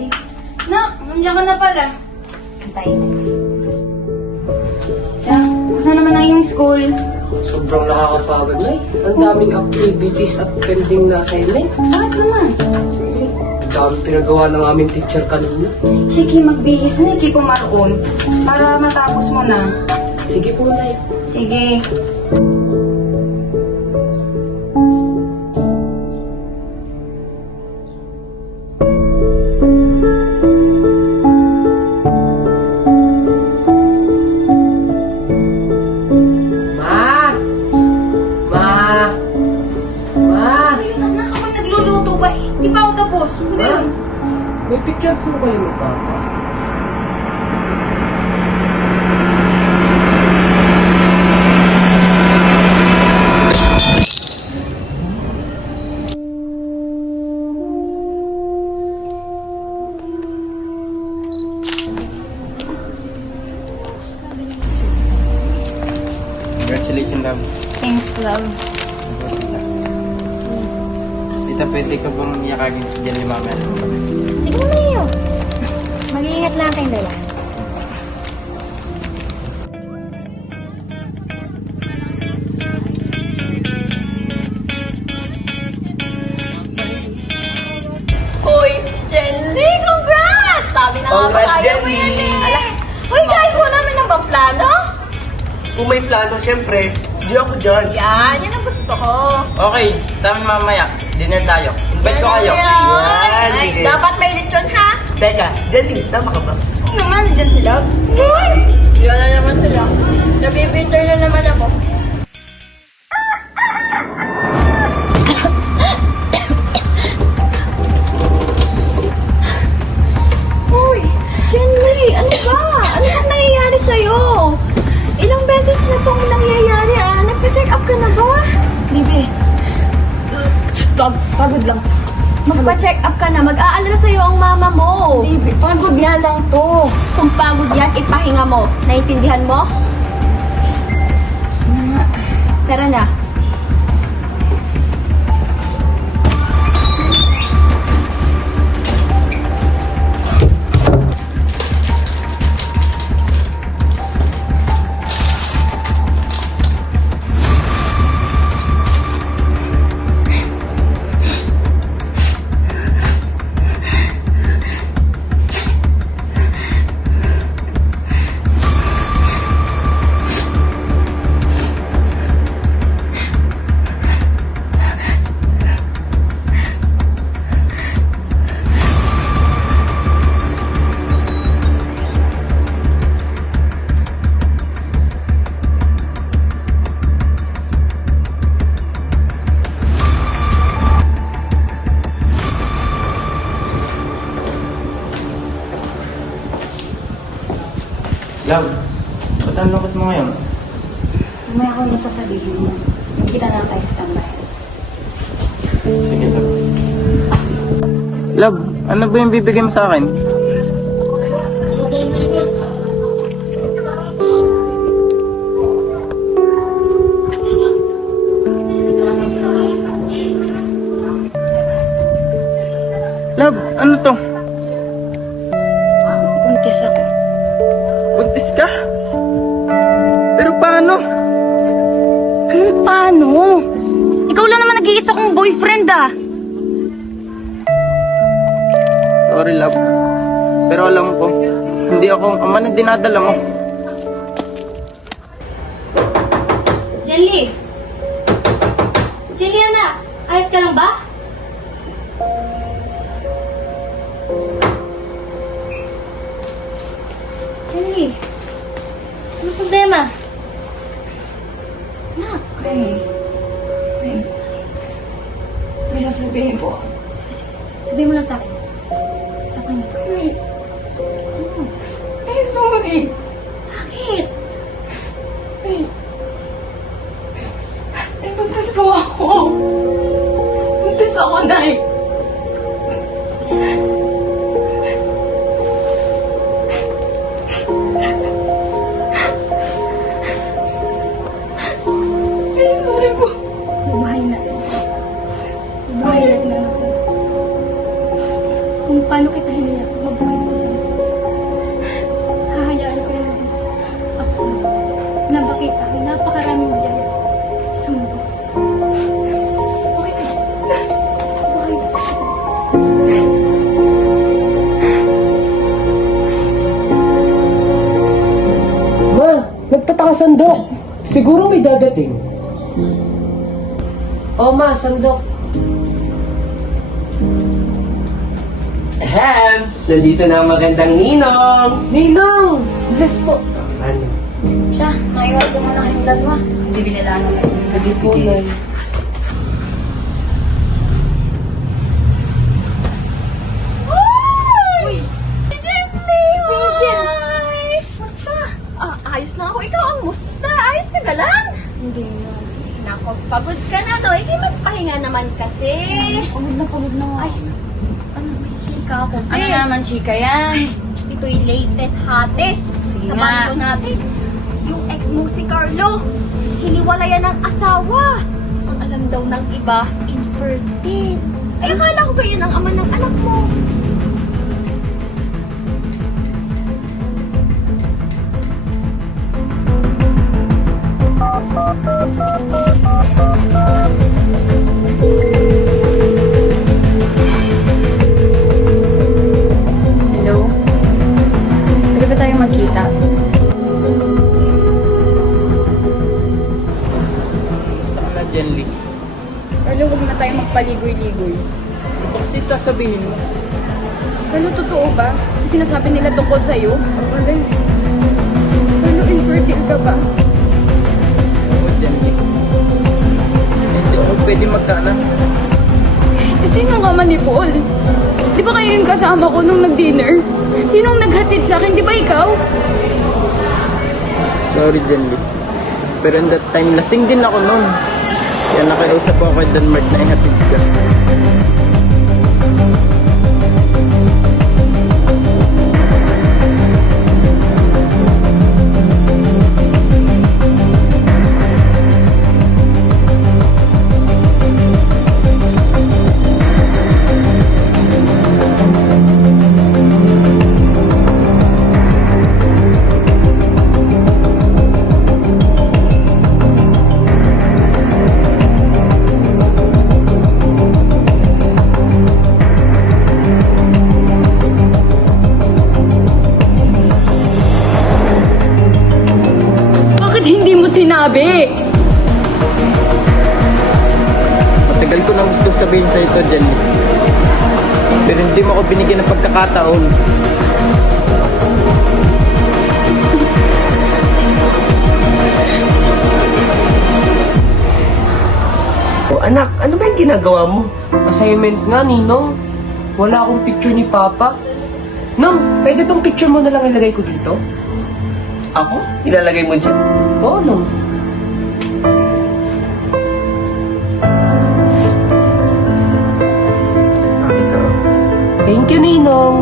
Nay. Nak, nandiyan ka na pala. Antay. Siya, kumusta naman ang iyong school? Sobrang nakakapagod na eh. Ang daming activities at pending na assignment. Bakit naman? Ang daming pinagawa ng aming teacher kanina. Sige, magbihis na, iki pumaroon. Para matapos mo na. Sige po, Nay. Sige. Ma! Ma! Ma! Ayun, anak, ako'y nagluluto ba? Hindi pa ako tapos. Hindi. Ma! May picture po kayo ni Papa. Congratulations, love. Thanks, love. Tita, pwede ka bang yakagin si Jelly mamaya? Sige na yun. Mag-iingat lang kayong dala. Hoy, Jelly! Congrats! Sabi na nga ba Congrats, kaya mo Jelly! yan eh. Ala, hoy guys, wala naman ng bang plano? Kung may plano, syempre, di ako dyan. Yan, yan ang gusto ko. Okay, sa amin mamaya. Dinner tayo. Invite ko kayo. Yan, Ay, sige. dapat may lechon ha? Teka, Jelly, sama ka ba? Oo naman, dyan sila. Hoy! Yan na naman sila. Nabibinter na naman ako. Hoy! Jenny! Ano ba? Ano bang nangyayari sa'yo? Ilang beses na itong nangyayari Nagpa-check up ka na ba? Bibi. Pagod lang. Magpa-check up ka na. Mag-aalala sa'yo ang mama mo. Bibi, pagod nga lang to. Kung pagod yan, ipahinga mo. Naintindihan mo? Tara na. Love, ba't ang lungkot mo ngayon? May ako nasasabihin mo. Kita na tayo standby. Sige, love. Love, ano ba yung bibigay mo sa akin? Love, ano to? Buntis ako. Buntis ka? Pero paano? Paano? Ikaw lang naman nag-iisa kong boyfriend Sorry, love. Pero alam ko, hindi ako ang ama na dinadala mo. Jelly! Jelly, anak! Ayos ka lang ba? Jelly! Ano problema? Anak! May sasabihin po. Sabihin mo lang sa akin. Tapos mo. Sorry. Bakit? Buntis ko ako. Buntis ako, Nay. Sorry po. Buhay natin. Buhay natin, anak ko. Kung paano kita hinayang mabuhay dito sa mundo? Hahayaan ko na lang ako na makita ang napakaraming biyaya sa mundo. Okay na. Okay na. Ma, nagtataka sandok. Siguro may dadating. Oh, ma, sandok. Ahem! Nandito na ang magandang ninong! Ninong! Bless po. Ano? Siya, maiwan ko muna kayong dalawa. Hindi binilaan ako. Sige po, Sige. Nay. Uy! Gently! Hi! Musta? Ayos na ako. Ikaw ang musta. Ayos ka na lang? Hindi mo. Nako, pagod ka na daw. Hindi magpahinga naman kasi. Pagod na. Ay, ano may chika ako? Ano naman, chika yan? Ito'y latest, hottest Sige sa nga. bando natin. Yung ex mong si Carlo, hiniwalayan ng asawa. Ang alam daw ng iba, infertile. Eh, akala ko kayo ang ama ng anak mo. Hello? Pwede ba tayo magkita? Gusto ka na, Jenly. Carlo, huwag na tayo magpaligoy-ligoy. Ano ba kasi sasabihin mo? Carlo, totoo ba? Yung sinasabi nila tungkol sa'yo? Carlo, infertile ka ba? Oo, Jenly. Hindi ako pwede magkaanak. Eh, sino nga manipol? Di ba kayo yung kasama ko nung nag-dinner? Sinong naghatid sa akin? Di ba ikaw? Sorry, Jenly. Pero in that time, lasing din ako noon. Kaya nakiusap ako kay Denmark na ihatid ka. Bakit hindi mo sinabi? Matagal ko nang gusto sabihin sa ito, Jenny. Pero hindi mo ako binigyan ng pagkakataon. Oh, anak, ano ba yung ginagawa mo? Assignment nga, Ninong. Wala akong picture ni Papa. Nong, pwede tong picture mo na lang ilagay ko dito? Ako? Ilalagay mo dyan? Oo, Nong. Nakita mo. Thank you, Ninong.